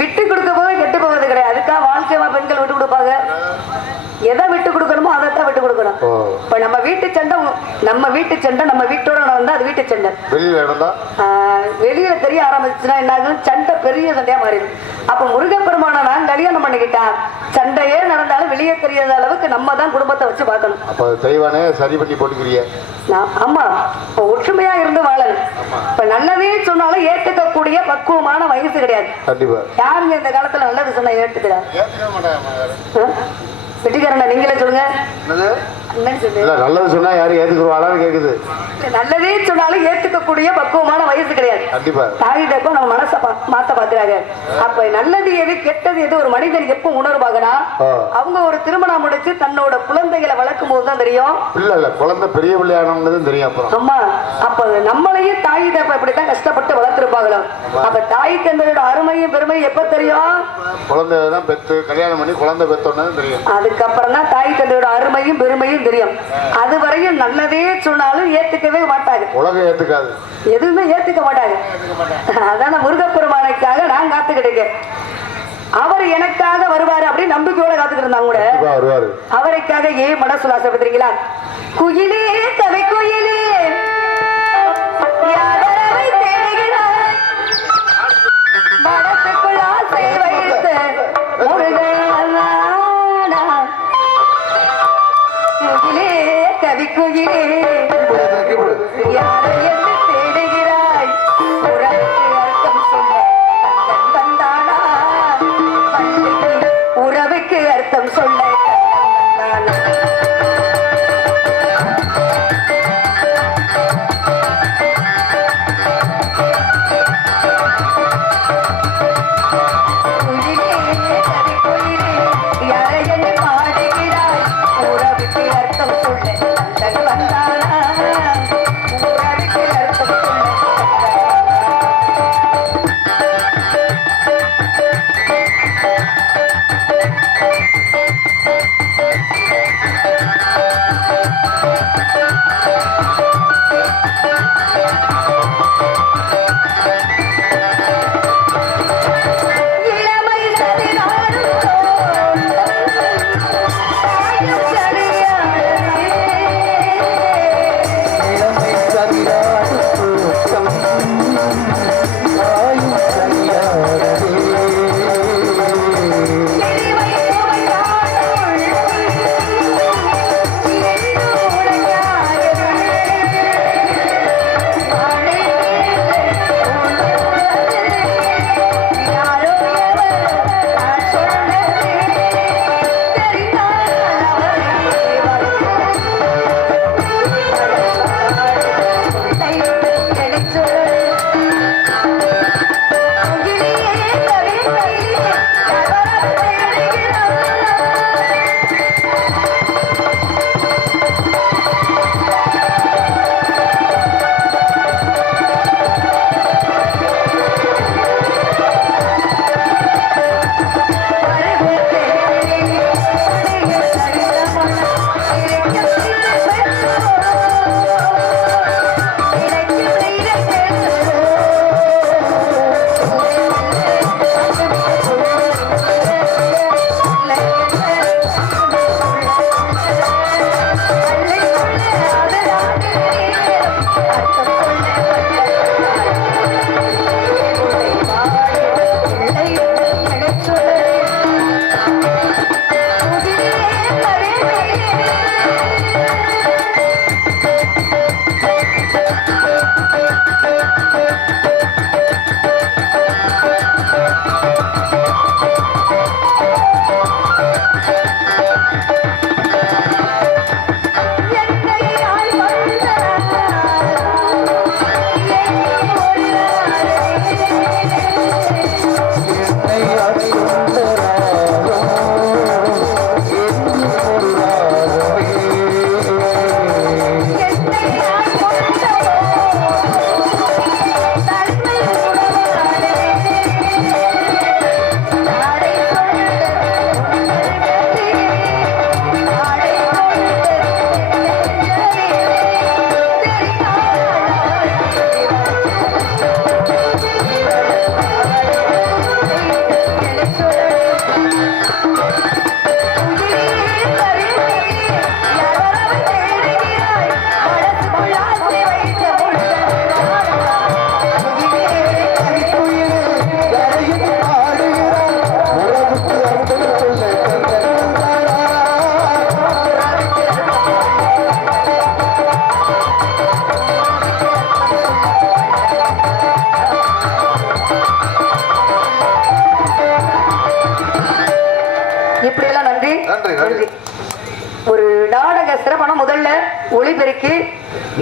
விட்டு கொடுக்க போக கெட்டு போவது கிடையாது. அதுக்காக வாழ்க்கையா பெண்கள் விட்டு கொடுப்பாங்க. எதை விட்டு கொடுக்கணுமோ அதைத்தான் விட்டு கொடுக்கணும். இப்ப நம்ம வீட்டு சண்டை நம்ம வீட்டோட வந்தா அது வீட்டு சண்டை. வெளியில தெரிய ஆரம்பிச்சுன்னா என்ன ஆகும்? சண்டை பெரிய சண்டையா மாறிடும். அப்ப முருகப்பெருமான நான் கல்யாணம் பண்ணிக்கிட்டான். சண்டையே நடந்தாலும் வெளியே தெரியாத அளவுக்கு நம்ம தான் குடும்பத்தை வச்சு பார்க்கணும். அப்ப தெய்வானே சரி பண்ணி போட்டுக்கிறிய. ஆமா, ஒற்றுமையா இருந்து வாழணும். இப்ப நல்லதே சொன்னாலும் ஏத்துக்கக்கூடிய பக்குவமான வயசு கிடையாது. யாருங்க இந்த காலத்துல நல்லது சொன்னா ஏத்துக்கிறார்? வெட்டிக்காரன் நீங்களே சொல்லுங்க. நல்லது சொன்னா யாரும் ஏத்துக்குவாளான்னு கேக்குது. நல்லதே சொன்னாலும் ஏத்துக்கக்கூடிய பக்குவமான வயசு கிடையாது. தாயிட்டப்போ நம்ம மனசை மாத்த பாக்குறாங்க. அப்ப நல்லது எது கெட்டது எது ஒரு மனிதன் எப்ப உணர்வாங்கன்னா அவங்க ஒரு திருமணம் முடிச்சு தன்னோட குழந்தைகளை வளர்க்கும் போதுதான் தெரியும். இல்ல குழந்தை பெரிய பிள்ளையானவங்க தெரியும். அப்புறம் ஆமா, அப்ப நம்மளையும் தாய் தப்ப இப்படித்தான் கஷ்டப்பட்டு வளர்த்திருப்பாங்களோ. அப்ப தாய் தந்தையோட அருமையும் பெருமையும் எப்ப தெரியும்? குழந்தைதான் பெத்து கல்யாணம் பண்ணி குழந்தை பெத்தோன்னு தெரியும். அதுக்கப்புறம் தான் தாய் தந்தையோட அருமையும் பெருமையும் தெரியும். அது வரையும் நல்லதே சொன்னாலும் ஏத்துக்கவே மாட்டாங்க. உலகம் ஏத்துக்காது, எதுவுமே ஏத்துக்க மாட்டாங்க. அதான முருகப்பெருமானுக்காக நான் காத்துக்கிட்டு இருக்கேன். அவர் எனக்காக வருவாரு அப்படின்னு நம்பிக்கையோட காத்துக்கிட்டு இருந்தாங்க கூட. அவருக்காக ஏன் மனசுல ஆசைப்படுறீங்களா? குயிலே கவை குயிலே மனசுக்குள் ஆசை வைத்த குயிலே கவி குயிலே யாரை என்று தேடுகிறாய்? உறவுக்கு அர்த்தம் சொல்ல கந்தன் தந்தானா? நன்றி. ஒரு நாடக சிறப்பான முதல்ல ஒளிபெருக்கி,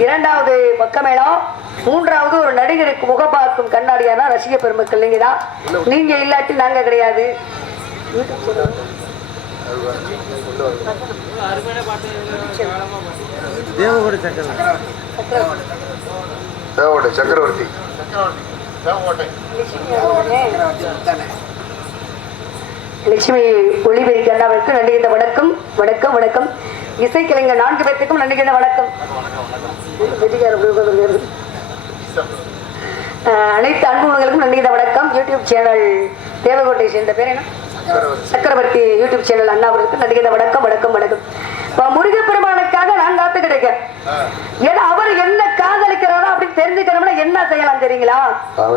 இரண்டாவது பக்கமேளம், மூன்றாவது ஒரு நடிகருக்கு முகப்பார்க்கும் கண்ணாடியானா ரசிக பெருமக்கள் நீங்க தான். நீங்க இல்லாட்டி நாங்க கிடையாது. சக்கரவர்த்தி லட்சுமி ஒளிபெருக்கி அண்ணாவிற்கு நன்றி இந்த வணக்கம். வணக்கம் வணக்கம். இசைக்கலைஞர் 4 பேர்த்துக்கும் நன்றி இந்த வணக்கம். அனைத்து அன்புகளுக்கும் நன்றி இந்த வணக்கம். யூடியூப் சேனல் தேவகோட்டை சேர்ந்த பேர் என்ன, சக்கரவர்த்தி யூடியூப் சேனல் அண்ணாவிற்கு நன்றி இந்த வணக்கம். வணக்கம் வணக்கம். முருகப்பெருமானுக்காக நான் காத்துக்கிட்டு இருக்கேன். ஏன்னா அவர் என்ன காதலிக்கிறாரோ அப்படின்னு தெரிஞ்சுக்கணும்னா என்ன செய்யலாம் தெரியுங்களா?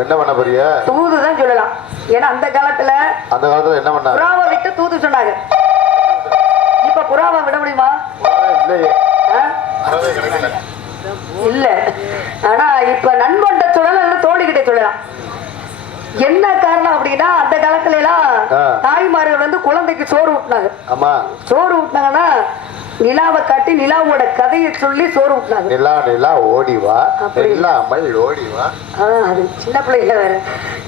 என்ன பண்ண போறிய? தூதுதான் சொல்லலாம். ஏன்னா அந்த காலத்துல என்ன பண்ண, புறாவை விட்டு தூது சொன்னாங்க. இப்ப புறாவை விட முடியுமா? இல்ல. ஆனா இப்ப நண்பன்ட்ட சொல்லலாம், தோழிகிட்ட சொல்லலாம். என்ன காரணம் அப்படின்னா அந்த காலத்துல எல்லாம் தாய்மார்கள் வந்து குழந்தைக்கு சோறு ஊட்டினாங்க. சோறு ஊட்டினாங்கன்னா நிலாவை காட்டி நிலாவோட கதையை சொல்லி சோறு ஊட்டினாங்க. நிலா நிலா ஓடிவா, இல்லாமல் ஓடிவா. அது சின்ன பிள்ளைல வேற.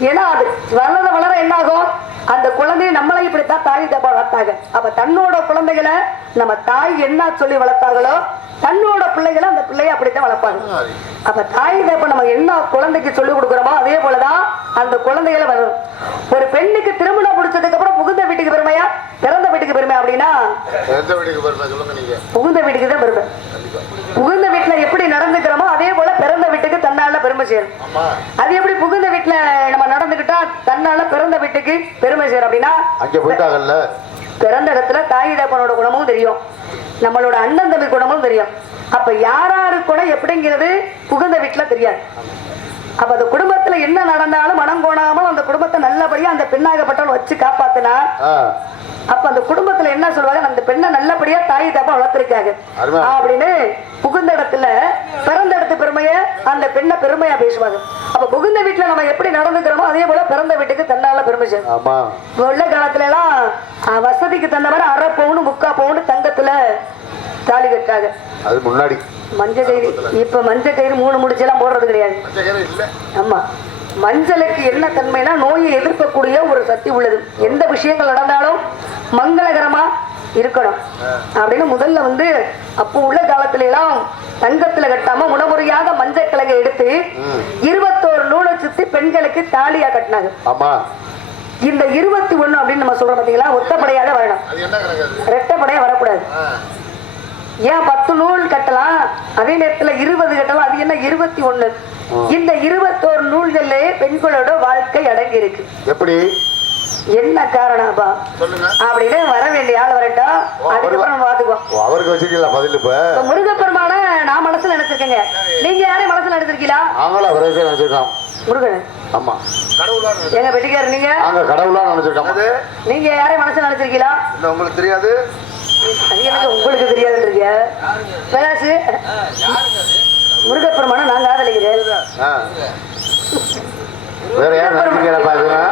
ஏன்னா அது வளர வளர என்ன ஆகும், அந்த குழந்தைய நம்மளை இப்படித்தான் தாய் தப்பா வளர்த்தாங்க. அப்ப தன்னோட குழந்தைகளை நம்ம தாய் என்ன சொல்லி வளர்த்தாங்களோ தன்னோட பிள்ளைகளை அந்த பிள்ளைய அப்படித்தான் வளர்ப்பாங்க. அப்ப தாய் தப்ப நம்ம என்ன குழந்தைக்கு சொல்லி கொடுக்குறோமோ அதே போலதான் அந்த குழந்தைகளை வளரும். ஒரு பெண்ணுக்கு திருமணம் முடிச்சதுக்கு அப்புறம் புகுந்த வீட்டுக்கு பெருமையா பிறந்த வீட்டுக்கு பெருமை அப்படின்னா புகுந்த வீட்டுக்கு தான் பெருமை. புகுந்த வீட்டுல எப்படி நடந்துக்கிறோமோ அதே போல பிறந்த வீட்டுக்கு தன்னால பெருமை சேரும். அது எப்படி புகுந்த வீட்டுல நம்ம நடந்துக்கிட்டா தன்னால பிறந்த வீட்டுக்கு பெருமை சேரும் அப்படின்னா பிறந்த இடத்துல தாய் தப்பனோட குணமும் தெரியும், நம்மளோட அண்ணன் தம்பி குணமும் தெரியும். அப்ப யாராரு குணம் எப்படிங்கிறது புகுந்த வீட்டுல தெரியாது. அப்ப அந்த குடும்பத்துல என்ன நடந்தாலும் மனம் கோணாமல் அந்த குடும்பத்தை நல்லபடியா அந்த பெண்ணாகப்பட்டவன் வச்சு காப்பாத்தினா அப்ப அந்த குடும்பத்துல என்ன சொல்லுவாங்க, அந்த பெண்ணை நல்லபடியா தாய் தப்பா வளர்த்திருக்காங்க அப்படின்னு புகுந்த இடத்துல பிறந்த இடத்து பெருமைய அந்த பெண்ணை பெருமையா பேசுவாங்க. அப்ப புகுந்த வீட்டுல நம்ம எப்படி நடந்துக்கிறோமோ அதே போல பிறந்த வீட்டுக்கு தன்னால பெருமை செய்யும். உள்ள காலத்துல எல்லாம் வசதிக்கு தந்த மாதிரி 1/2 பவுன் 3/4 பவுன் தங்கத்துல தாலி கட்டாங்க. அது முன்னாடி மஞ்சள் கயிறு. இப்ப மஞ்சள் கயிறு 3 முடிச்செல்லாம் போடுறது கிடையாது. ஆமா, மஞ்சளுக்கு என்ன தன்மைனா நோயை எதிர்க்கக்கூடிய ஒரு சக்தி உள்ளது. எந்த விஷயங்கள் நடந்தாலும் மங்களகரமா இருக்கணும் அப்படின்னு முதல்ல வந்து அப்போ உள்ள காலத்துல எல்லாம் தங்கத்துல கட்டாம முனமுறையாக மஞ்சள் கிழங்கை எடுத்து 21 நூலை சுத்தி பெண்களுக்கு தாலியா கட்டினாங்க. இந்த 21 அப்படின்னு நம்ம சொல்றோம் பாத்தீங்களா, ஒத்தப்படையாக வரணும், ரெட்டப்படையா வரக்கூடாது. ஏன் 10 நூல் கட்டலாம், அதே நேரத்துல 20 கட்டலாம், அது என்ன 21? இந்த 21 நூல்களே பெண்களோட வாழ்க்கை அடங்கி இருக்கு. எப்படி, என்ன காரணம் அப்படின்னு வர வேண்டிய ஆள் வரட்டும், அதுக்கப்புறம் நம்ம பாத்துக்குவோம். அவருக்கு வச்சிருக்கீங்களா பதில்? இப்ப முருகப்பெருமான நான் மனசுல நினைச்சிருக்கேங்க, நீங்க யாரையும் மனசுல நினைச்சிருக்கீங்களா? அவங்கள அவரே நினைச்சிருக்கோம். முருகன். ஆமா, எங்க வெட்டிக்காரு. நீங்க கடவுளா நினைச்சிருக்கோம். நீங்க யாரையும் மனசுல நினைச்சிருக்கீங்களா? உங்களுக்கு தெரியாது. உங்களுக்கு தெரியாதுன்றீங்க. பேசு. முருகப்பெருமான நான் காதலிக்கிறேன்.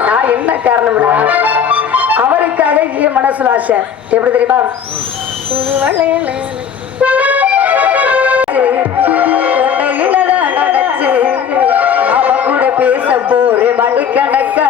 நான் என்ன காரணம்னா அவருக்காக என் மனசுல ஆசை. எப்படி தெரியுமா, நடச்சு அவ கூட பேச போரு மணிக்கணக்கா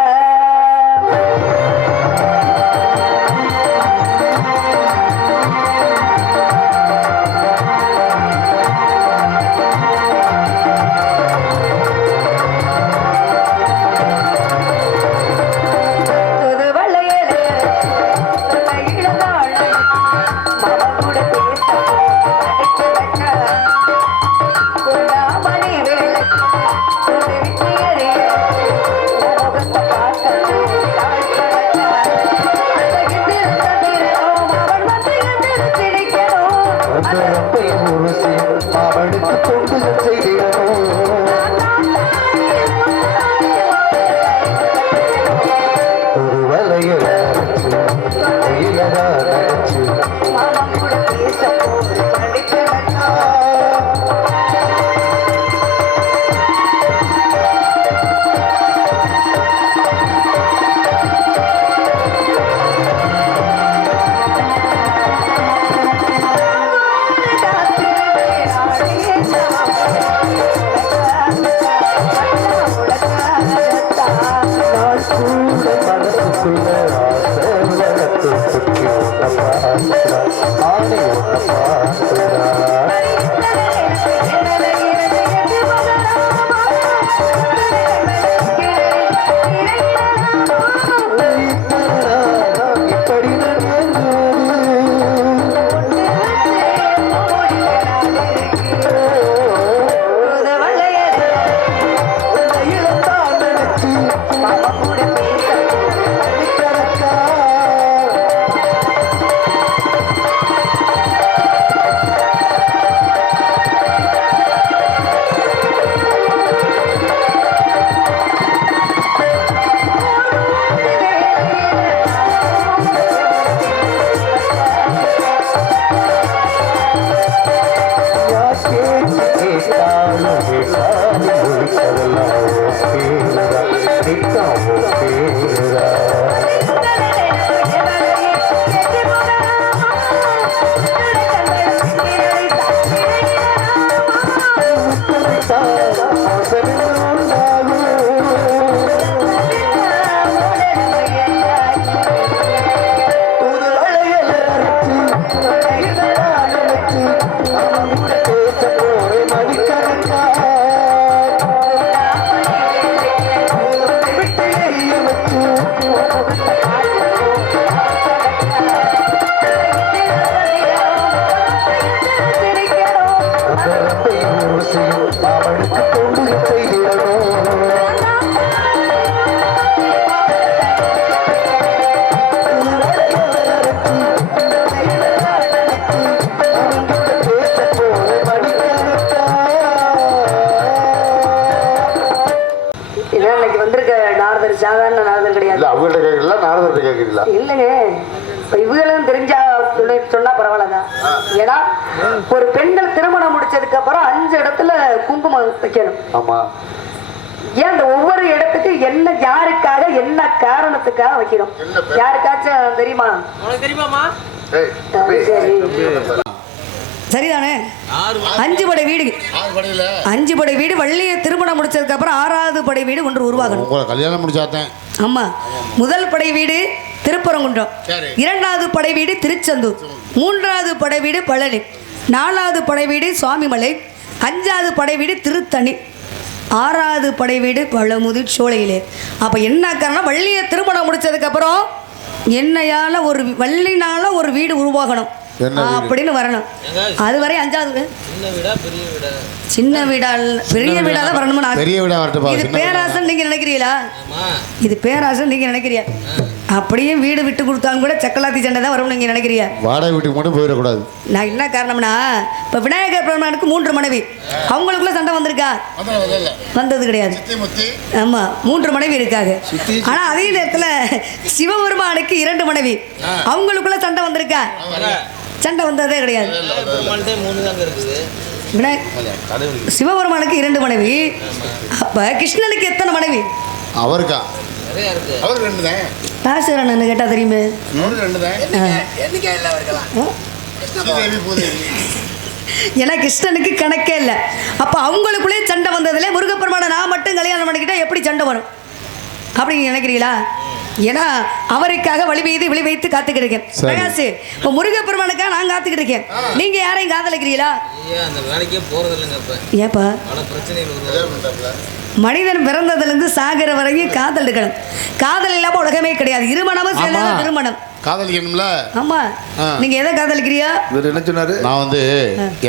மனசுல ஆசை வளர்த்து சுற்றி உன்னை பார்க்கிறா ஆடி உன்னை பார்க்கிறா இப்படி சாதாரண நாரதர் கிடையாது. இல்ல அவங்கள்ட்ட கேட்கல, நாரதர்கிட்ட கேட்கறீங்களா? இல்லைங்க, இப்ப இவங்களும் தெரிஞ்சா சொன்னா பரவாயில்லதான். ஏன்னா ஒரு பெண்கள் திருமணம் முடிச்சதுக்கு அப்புறம் 5 இடத்துல குங்குமம் வைக்கணும். ஆமா. ஏன் அந்த ஒவ்வொரு இடத்துக்கு என்ன, யாருக்காக, என்ன காரணத்துக்காக வைக்கிறோம்? யாருக்காச்சும் தெரியுமா? தெரியுமாமா? சரிதானே? 5 படை வீடு, 5 படை வீடு. வள்ளிய திருமணம் முடிச்சதுக்கு அப்புறம் 6வது படை வீடு ஒன்று உருவாகணும். கல்யாணம் முடிச்சாத்தேன். ஆமா. முதல் படை வீடு திருப்பரங்குன்றம், 2வது படை வீடு திருச்செந்தூர், 3வது படை வீடு பழனி, 4வது படை வீடு சுவாமிமலை, 5வது படை வீடு திருத்தணி, 6வது படை வீடு பழமுதி சோலையிலே. அப்ப என்ன காரணம்? வள்ளிய திருமணம் முடிச்சதுக்கு அப்புறம் என்னையால ஒரு வள்ளினால ஒரு வீடு உருவாகணும் அப்படின்னு வரணும். அது வரை 5வது சின்ன வீடா பெரிய வீடா தான் வரணும்னு. பெரிய வீடா வரட்டும். இது பேராசன் நீங்க நினைக்கிறீங்களா? இது பேராசன் நீங்க நினைக்கிறீங்க? அப்படியே வீடு விட்டு கொடுத்தாங்க கூட சக்கலாத்தி சண்டை தான் வரும்னு நீங்க நினைக்கிறீங்க? வாடகை வீட்டுக்கு மட்டும் போயிடக்கூடாது. நான் என்ன காரணம்னா, இப்ப விநாயகர் பெருமானுக்கு 3 மனைவி, அவங்களுக்குள்ள சண்டை வந்திருக்கா? வந்தது கிடையாது. ஆமா, 3 மனைவி இருக்காங்க. ஆனா அதே நேரத்துல சிவபெருமானுக்கு 2 மனைவி, அவங்களுக்குள்ள சண்டை வந்திருக்கா? சண்டை வந்ததே கிடையாது. சிவபெருமானுக்கு 2 மனைவி. அப்ப கிருஷ்ணனுக்கு எத்தனை மனைவி? அவருக்கா? பாசுரன் கேட்டா தெரியுமே. ஏன்னா கிருஷ்ணனுக்கு கணக்கே இல்லை. அப்ப அவங்களுக்குள்ளே சண்டை வந்ததுல முருகப்பெருமான நான் மட்டும் கல்யாணம் பண்ணிக்கிட்டா எப்படி சண்டை வரும் அப்படின்னு நினைக்கிறீங்களா? ஏன்னா அவருக்காக வழி வைத்து காத்துக்கிட்டு இருக்கேன். பிரகாஷ், இப்போ முருகப்பெருமானுக்காக நான் காத்துக்கிட்டு இருக்கேன். நீங்க யாரையும் காதலிக்கிறீங்களா? ஏப்பா, மனிதன் பிறந்ததுலேருந்து சாகிற வரையும் காதல் இருக்கணும். காதல் இல்லாம உலகமே கிடையாது. இருமணமும் சேர்ந்தது திருமணம். காதலிக்கணும்ல? ஆமா. நீங்க எதை காதலிக்கிறியா? என்ன சொன்னாரு? நான் வந்து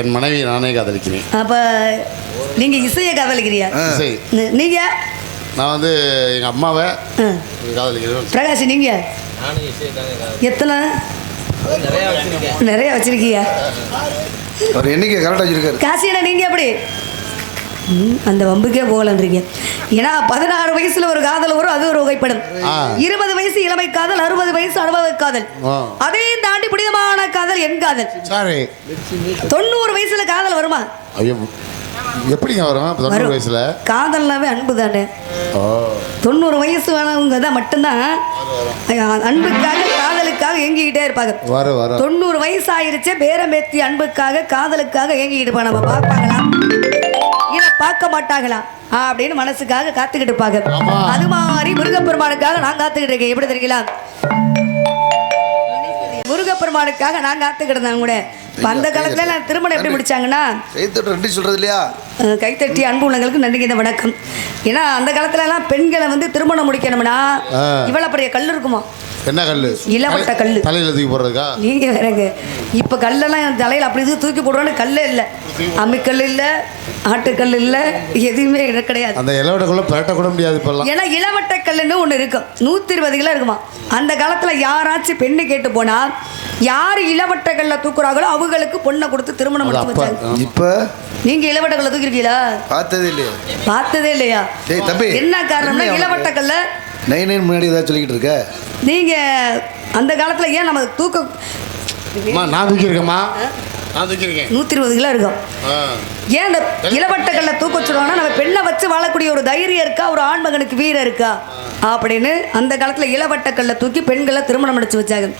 என் மனைவி நானே காதலிக்கிறேன். அப்ப நீங்க இசையை காதலிக்கிறியா? நீங்க? நான் வந்து எங்க அம்மாவை காதலிக்கிறேன். பிரகாஷ், நீங்க எத்தனை? நிறைய வச்சிருக்கீங்க. ஒரு எண்ணிக்கை கரெக்டாக வச்சிருக்காரு. காசியண்ணா, நீங்க எப்படி? அந்த வம்புக்கே போகலன்றீங்க. ஏன்னா 16 வயசுல ஒரு காதல் வரும், அது ஒரு வகைப்படும். 20 வயசு இளமை காதல், 60 வயசு அனுபவ காதல், அதையும் தாண்டி புனிதமான காதல் என் காதல். 90 வயசுல காதல் வருமா? எப்படிங்க வரும்? 90 வயசுல காதல்னாவே அன்பு தானே. 90 வயசு வேணவங்க தான் மட்டும்தான் அன்புக்காக காதலுக்காக ஏங்கிக்கிட்டே இருப்பாங்க. 90 வயசு ஆயிருச்சே பேரம்பேத்தி அன்புக்காக காதலுக்காக ஏங்கிக்கிட்டு இருப்பாங்க. நம்ம பார்ப்பாங்களா? இதை பார்க்க மாட்டாங்களா அப்படின்னு மனசுக்காக காத்துக்கிட்டு இருப்பாங்க. அது மாதிரி முருகப்பெருமான் முருகப்பெருமானுக்காக நான் காத்துக்கிட்டு இருக்கேன். எப்படி தெரியுங்களா? முருகப்பெருமானுக்காக நான் காத்துக்கிட்டு இருந்தேன் கூட. அந்த காலத்துல திருமணம் எப்படி முடிச்சாங்கன்னா சொல்றது இல்லையா, கைத்தட்டி அன்பு உள்ளங்களுக்கு நன்றிங்க இந்த வணக்கம். ஏன்னா அந்த காலத்துல எல்லாம் பெண்களை வந்து திருமணம் முடிக்கணும்னா இவ்வளவு பெரிய கல் இருக்குமா? என்ன கல்லு? இளவட்ட கல்லு தலையில தூக்கி போடுறதுக்கா? நீங்க வேறங்க. இப்ப கல்லெல்லாம் தலையில அப்படி இது தூக்கி போடுறோன்னு கல்லே இல்ல, அம்மிக்கல் இல்ல, ஆட்டுக்கல் இல்ல, எதுவுமே கிடையாது. அந்த இளவட்டக்குள்ள பரட்ட கூட முடியாது இப்பெல்லாம். ஏன்னா இளவட்ட கல்லுன்னு ஒண்ணு இருக்கும், 120 கிலோ இருக்குமா. அந்த காலத்துல யாராச்சும் பெண்ணு கேட்டு போனா யாரு இளவட்ட கல்ல தூக்குறாங்களோ அவங்களுக்கு பொண்ணை கொடுத்து திருமணம் முடிச்சு வச்சாங்க. இப்ப நீங்க இளவட்ட கல்ல தூக்கிருக்கீங்களா? பார்த்ததே இல்லையா? பார்த்ததே இல்லையா? என்ன காரணம்னா இளவட்ட கல்ல நைன் முன்னாடி ஏதாவது சொல்லிக்கிட்டு இருக்க நீங்க. அந்த காலத்துல ஏன் நம்ம தூக்க நான் தூக்கிருக்கேம்மா, நான் தூக்கிருக்கேன். 120 கிலோ இருக்கும். ஏன் இந்த இளவட்ட கல்ல தூக்க சொல்லுவாங்கன்னா நம்ம பெண்ணை வச்சு வாழக்கூடிய ஒரு தைரியம் இருக்கா, ஒரு ஆண்மகனுக்கு வீரம் இருக்கா அப்படின்னு அந்த காலத்துல இளவட்ட கல்ல தூக்கி பெண்களை திருமணம் முடிச்சு வச்சாங்க.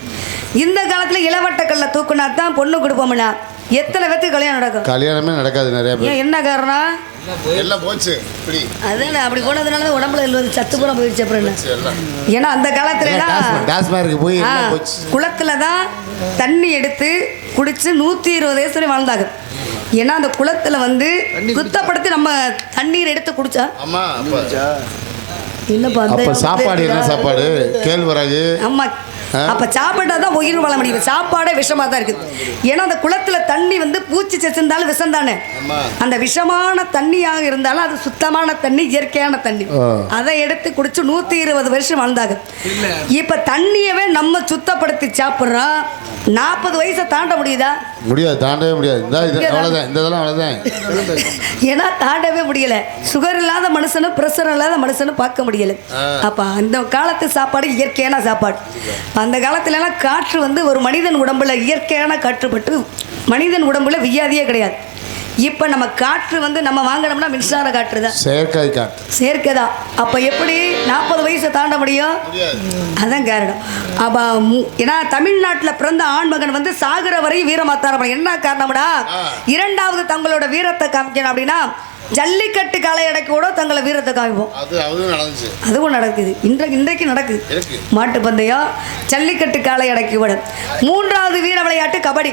இந்த காலத்துல இளவட்ட கல்ல தூக்குனா தான் பொண்ணு கொடுப்போம்னா எத்தனை பேருக்கு கல்யாணம் நடக்கும்? கல்யாணமே நடக்காது நிறைய பேர். என்ன காரணம்? எல்லாம் போச்சு. அதான் அப்படி போனதுனால உடம்புல சத்து பூரா போயிடுச்சு. அப்புறம் ஏன்னா அந்த காலத்துல போய் குளத்துல தான் தண்ணி எடுத்து குடிச்சு 120 வயசு வாழ்ந்தாங்க. ஏன்னா அந்த குளத்துல வந்து சுத்தப்படுத்தி நம்ம தண்ணீர் எடுத்து குடிச்சா அப்ப சாப்பாடு என்ன சாப்பாடு? கேழ்வரகு. ஆமா, அப்ப சாப்பிட்டாதான் உயிர் வாழ முடியும். சாப்பாடே விஷமா தான் இருக்குது. ஏன்னா அந்த குளத்துல தண்ணி வந்து பூச்சி செச்சிருந்தாலும் விஷம் தானே. அந்த விஷமான தண்ணியாக இருந்தாலும் அது சுத்தமான தண்ணி, இயற்கையான தண்ணி. அதை எடுத்து குடிச்சு 120 வருஷம் வாழ்ந்தாங்க. இப்ப தண்ணியவே நம்ம சுத்தப்படுத்தி சாப்பிடுறோம். 40 வயசை தாண்ட முடியுதா? முடியாது, தாண்டவே முடியாது. அவ்வளவுதான். ஏன்னா தாண்டவே முடியல. சுகர் இல்லாத மனுஷனும் பிரஷர் இல்லாத மனுஷனும் பார்க்க முடியல. அப்ப அந்த காலத்து சாப்பாடு இயற்கையான சாப்பாடு. அந்த காலத்துல எல்லாம் காற்று வந்து ஒரு மனிதன் உடம்புல இயற்கையான காற்று பட்டு மனிதன் உடம்புல வியாதியே கிடையாது. இப்ப நம்ம காற்று வந்து நம்ம வாங்கணும்னா மின்சார காற்று தான், செயற்கை தான். அப்ப எப்படி 40 வயசை தாண்ட முடியும்? அதான் காரணம். அப்ப ஏன்னா தமிழ்நாட்டில் பிறந்த ஆண்மகன் வந்து சாகுற வரை வீரமாத்தார. என்ன காரணம்னா இரண்டாவது தங்களோட வீரத்தை காமிக்கணும் அப்படின்னா ஜல்லிக்கட்டு காளை அடக்கோட தங்களை வீரத்தை காமிப்போம். அதுவும் நடக்குது, இன்றைக்கு நடக்குது. மாட்டு பந்தயம், ஜல்லிக்கட்டு காளை அடக்கி விட. மூன்றாவது வீர விளையாட்டு கபடி.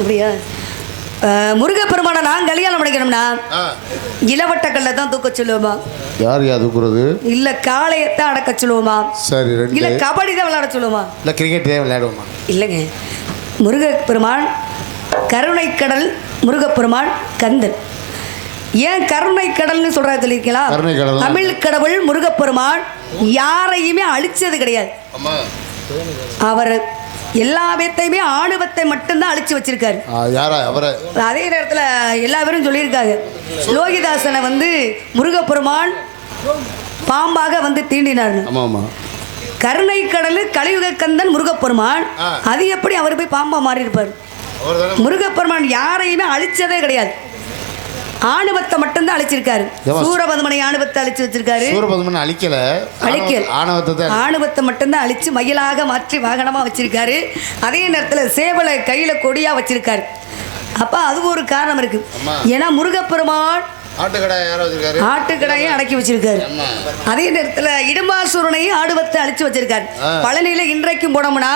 அப்படியா? முருகப்பெருமான நான் கல்யாணம் பண்ணிக்கணும்னா இளவட்ட கல்ல தான் தூக்க சொல்லுவோமா? யார் தூக்குறது? இல்ல காளையத்தான் அடக்க சொல்லுவோமா? சரி. இல்ல கபடி தான் விளையாட சொல்லுவோமா? இல்ல கிரிக்கெட் விளையாடுவோமா? இல்லைங்க. முருகப்பெருமான் கருணை கடல், முருகப்பெருமான் கந்தன். ஏன் கருணை கடல்னு சொல்ற சொல்லிருக்கலாம்? தமிழ் கடவுள் முருகப்பெருமான் யாரையுமே அழிச்சது கிடையாது. அவர் எல்லா பேத்தையுமே ஆணுவத்தை மட்டும்தான் அழிச்சு வச்சிருக்காரு. அதே நேரத்தில் எல்லா பேரும் சொல்லியிருக்காங்க, லோகிதாசனை வந்து முருகப்பெருமான் பாம்பாக வந்து தீண்டினார். கருணை கடலு கலியுக கந்தன் முருகப்பெருமான், அது எப்படி அவர் போய் பாம்பா மாறி இருப்பார்? முருகப்பெருமான் யாரையுமே அழிச்சதே கிடையாது, ஆணவத்தை மட்டும்தான் அழிச்சிருக்காரு. சூரபதுமனை ஆணவத்தை அழிச்சு வச்சிருக்காரு. ஆணவத்தை மட்டும்தான் அழிச்சு மயிலாக மாற்றி வாகனமா வச்சிருக்காரு. அதே நேரத்தில் சேவலை கையில கொடியா வச்சிருக்காரு. அப்ப அது ஒரு காரணம் இருக்கு. ஏன்னா முருகப்பெருமான் ஆட்டுக்கடையும் அடக்கி வச்சிருக்காரு. அதே நேரத்தில் இடும்பாசூரனையும் ஆணவத்தை அழிச்சு வச்சிருக்காரு. பழனியில இன்றைக்கும் போனோம்னா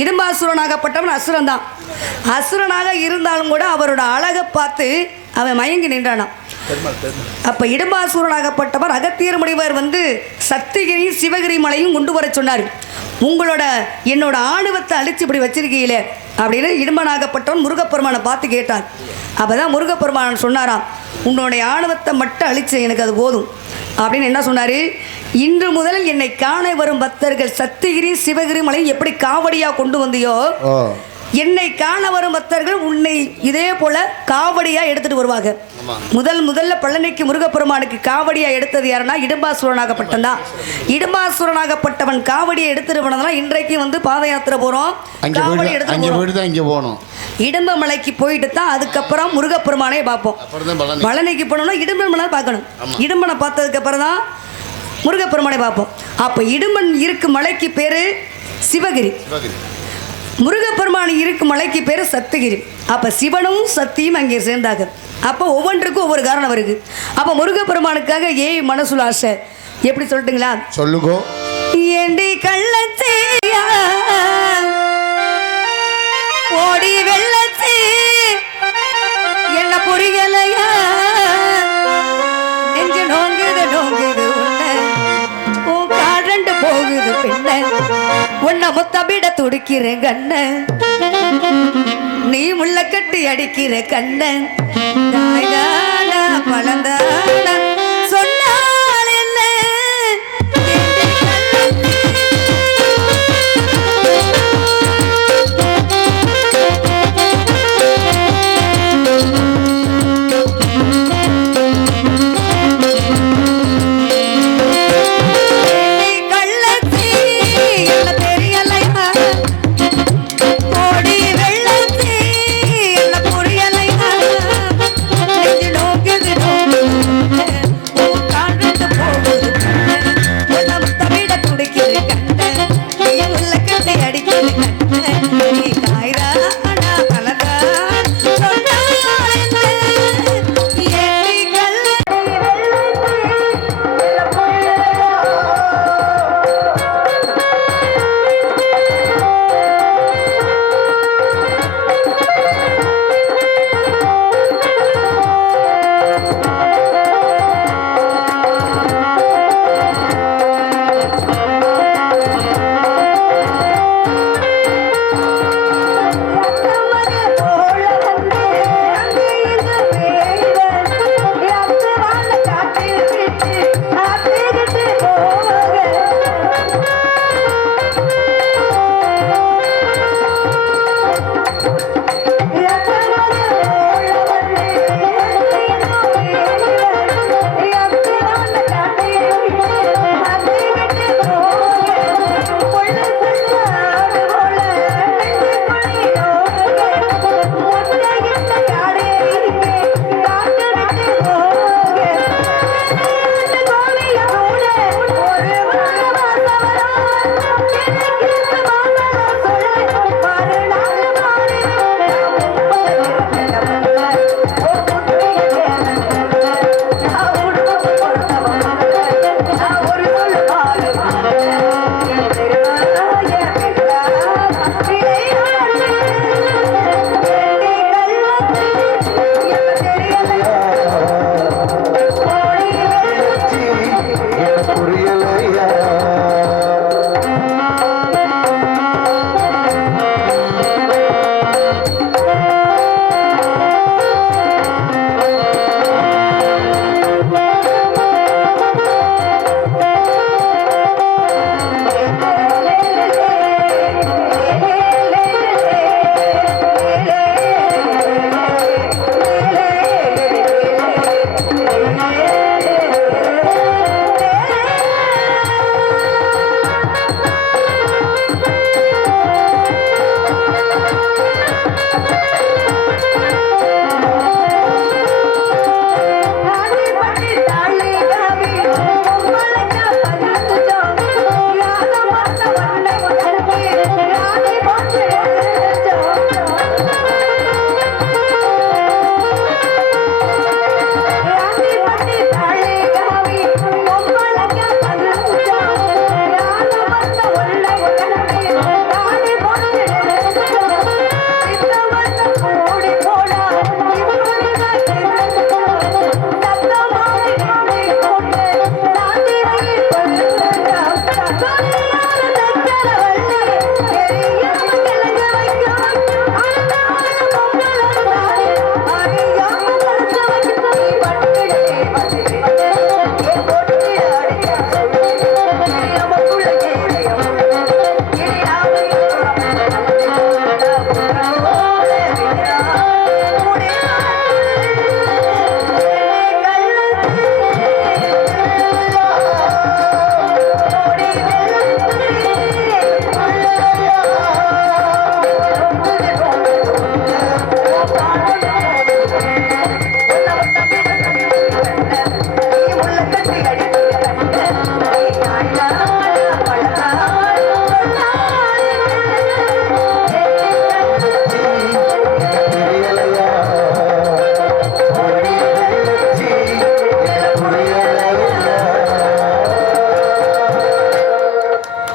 இடும்பாசூரனாகப்பட்டவன் அசுரன் தான். அசுரனாக இருந்தாலும் கூட அவரோட அழகை பார்த்து அவன் மயங்கி நின்றானான். அப்ப இடும்பாசூரனாகப்பட்டவர் அகத்தியர் முனிவர் வந்து சத்திகிரி சிவகிரி மலையும் கொண்டு வர சொன்னார். உங்களோட என்னோட ஆணவத்தை அழிச்சு இப்படி வச்சிருக்கீங்களே அப்படின்னு இடும்பனாகப்பட்டவன் முருகப்பெருமானை பார்த்து கேட்டார். அப்பதான் முருகப்பெருமான் சொன்னாராம், உன்னுடைய ஆணவத்தை மட்டும் அழிச்சு எனக்கு அது போதும் அப்படின்னு. என்ன சொன்னாரு? இன்று முதல் என்னை காண வரும் பக்தர்கள் சத்திகிரி சிவகிரி மலை எப்படி காவடியா கொண்டு வந்தியோ, என்னை காண வரும் பக்தர்கள் உன்னை இதே போல காவடியா எடுத்துட்டு வருவாங்க. முதல்ல பழனிக்கு முருகப்பெருமானுக்கு காவடியா எடுத்தது யாருன்னா இடும்பாசூரனாகப்பட்டவன் தான். இடும்பாசூரனாகப்பட்டவன் காவடியை எடுத்துட்டு போனதுனால இன்றைக்கு வந்து பாத யாத்திரை போறோம், காவடி எடுத்துட்டு போறோம். இடும்ப மலைக்கு போயிட்டு தான் அதுக்கப்புறம் முருகப்பெருமானே பார்ப்போம். பழனிக்கு போனோம்னா இடும்பனை பார்க்கணும். இடும்பனை பார்த்ததுக்கு அப்புறம் தான் முருகப்பெருமானை பார்ப்போம். அப்ப இடும்பன் இருக்கும் மலைக்கு பேரு சிவகிரி, முருகப்பெருமான் இருக்கும் மலைக்கு பேரு சத்திகிரி. அப்ப சிவனும் சத்தியும் அங்கே சேர்ந்தாங்க. அப்போ ஒவ்வொன்றுக்கும் ஒவ்வொரு காரணம் இருக்கு. அப்போ முருகப்பெருமானுக்காக மனசுல ஆசை, எப்படி சொல்லட்டுங்களா? சொல்லுங்க. ஏண்டி கள்ளச்சியா ஓடி வெள்ளச்சி என்ன புரியலையா நெஞ்சு நோங்குது நோங்குது உன்னை உன் காரண்டு போகுது பெண்ண உன்னை முத்தமிட துடிக்கிறேன் கண்ண நீ முள்ள கட்டி அடிக்கிற கண்ண பழந்தானா